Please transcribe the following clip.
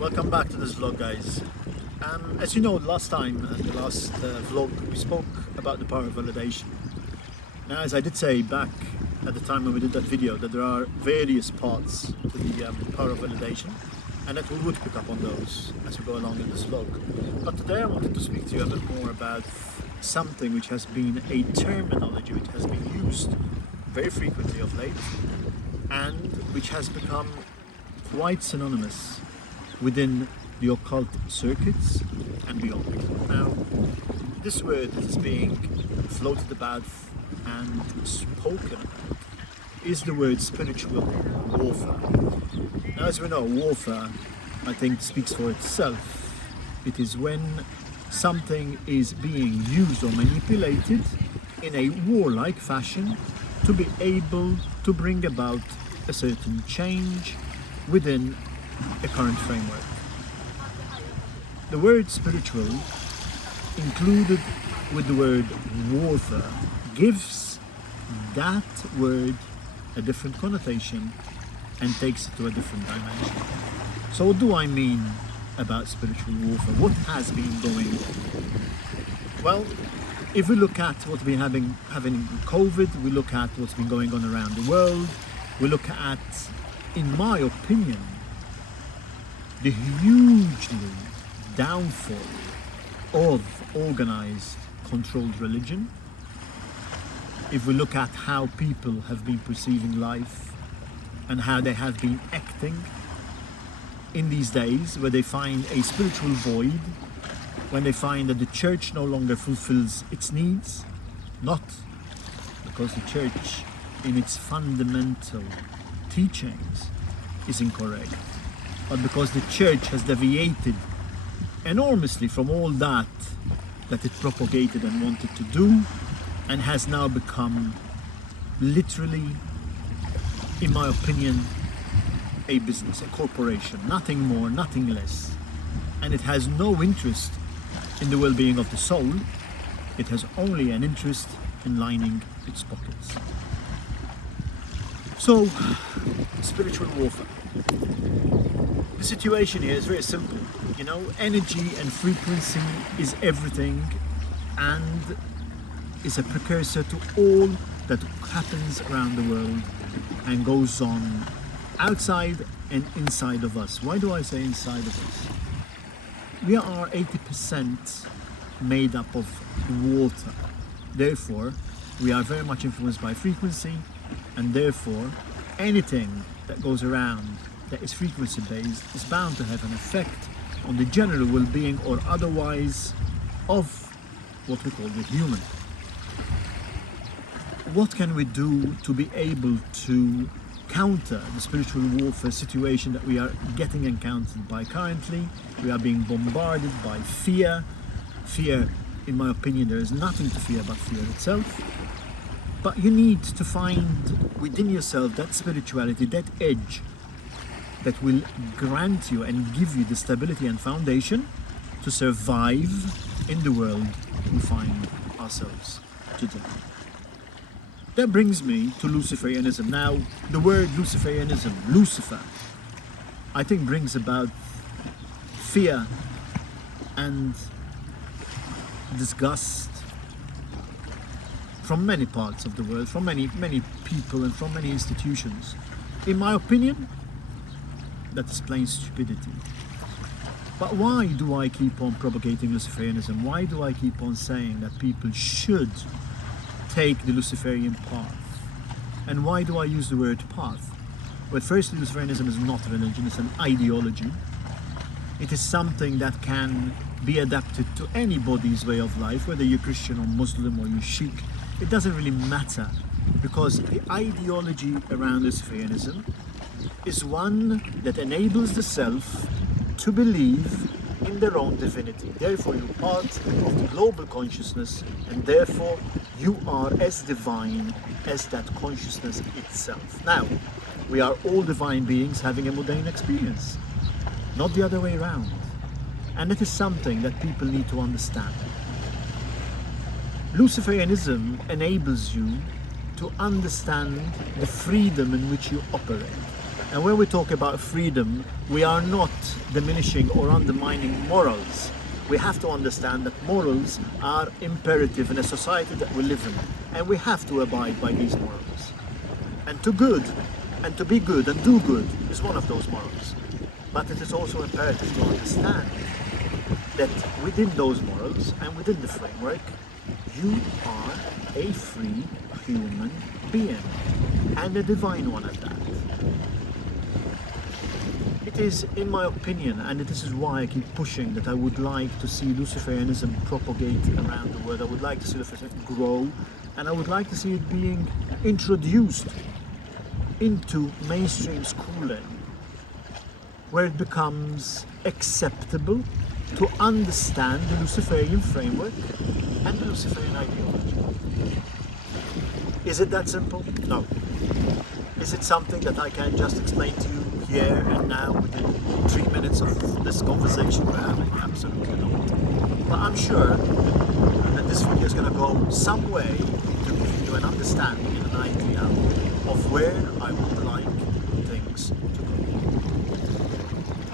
Welcome back to this vlog, guys. As you know, last time, the last vlog, we spoke about the power of validation. Now, as I did say back at the time when we did that video, that there are various parts to the power of validation, and that we would pick up on those as we go along in this vlog. But today I wanted to speak to you a bit more about something which has been a terminology which has been used very frequently of late, and which has become quite synonymous within the occult circuits and beyond. Now, this word that is being floated about and spoken about is the word spiritual warfare. Now, as we know, warfare, I think, speaks for itself. It is when something is being used or manipulated in a warlike fashion to be able to bring about a certain change within a current framework. The word spiritual, included with the word warfare, gives that word a different connotation and takes it to a different dimension. So what do I mean about spiritual warfare? What has been going on? Well, if we look at what's been having COVID, we look at what's been going on around the world, we look at, in my opinion, the hugely downfall of organized, controlled religion. If we look at how people have been perceiving life and how they have been acting in these days, where they find a spiritual void, when they find that the church no longer fulfills its needs, not because the church in its fundamental teachings is incorrect, but because the church has deviated enormously from all that it propagated and wanted to do, and has now become literally, in my opinion, a business, a corporation, nothing more, nothing less. And it has no interest in the well-being of the soul. It has only an interest in lining its pockets. So, spiritual warfare. The situation here is very simple. You know, energy and frequency is everything and is a precursor to all that happens around the world and goes on outside and inside of us. Why do I say inside of us? We are 80% made up of water. Therefore, we are very much influenced by frequency, and therefore anything that goes around that is frequency based is bound to have an effect on the general well-being or otherwise of what we call the human. What can we do to be able to counter the spiritual warfare situation that we are getting encountered by currently? We are being bombarded by fear. Fear, in my opinion, there is nothing to fear but fear itself. But you need to find within yourself that spirituality, that edge that will grant you and give you the stability and foundation to survive in the world we find ourselves today. That brings me to luciferianism. Now, the word luciferianism, Lucifer, I think brings about fear and disgust from many parts of the world, from many people and from many institutions. In my opinion, that is plain stupidity. But why do I keep on propagating Luciferianism? Why do I keep on saying that people should take the Luciferian path? And why do I use the word path? Well, firstly, Luciferianism is not a religion, it's an ideology. It is something that can be adapted to anybody's way of life, whether you're Christian or Muslim or you're Sikh. It doesn't really matter, because the ideology around Luciferianism is one that enables the self to believe in their own divinity. Therefore, you're part of the global consciousness, and therefore you are as divine as that consciousness itself. Now, we are all divine beings having a mundane experience, not the other way around. And that is something that people need to understand. Luciferianism enables you to understand the freedom in which you operate. And when we talk about freedom, we are not diminishing or undermining morals. We have to understand that morals are imperative in a society that we live in, and we have to abide by these morals. And to be good and do good is one of those morals. But it is also imperative to understand that within those morals and within the framework, you are a free human being, and a divine one at that. It is, in my opinion, and this is why I keep pushing, that I would like to see luciferianism propagate around the world. I would like to see luciferianism grow, and I would like to see it being introduced into mainstream schooling, where it becomes acceptable to understand the Luciferian framework and the Luciferian ideology. Is it that simple? No. Is it something that I can just explain to you here and now within 3 minutes of this conversation we're having? Absolutely not. But I'm sure that this video is going to go some way to give you an understanding and an idea of where I would like things to go.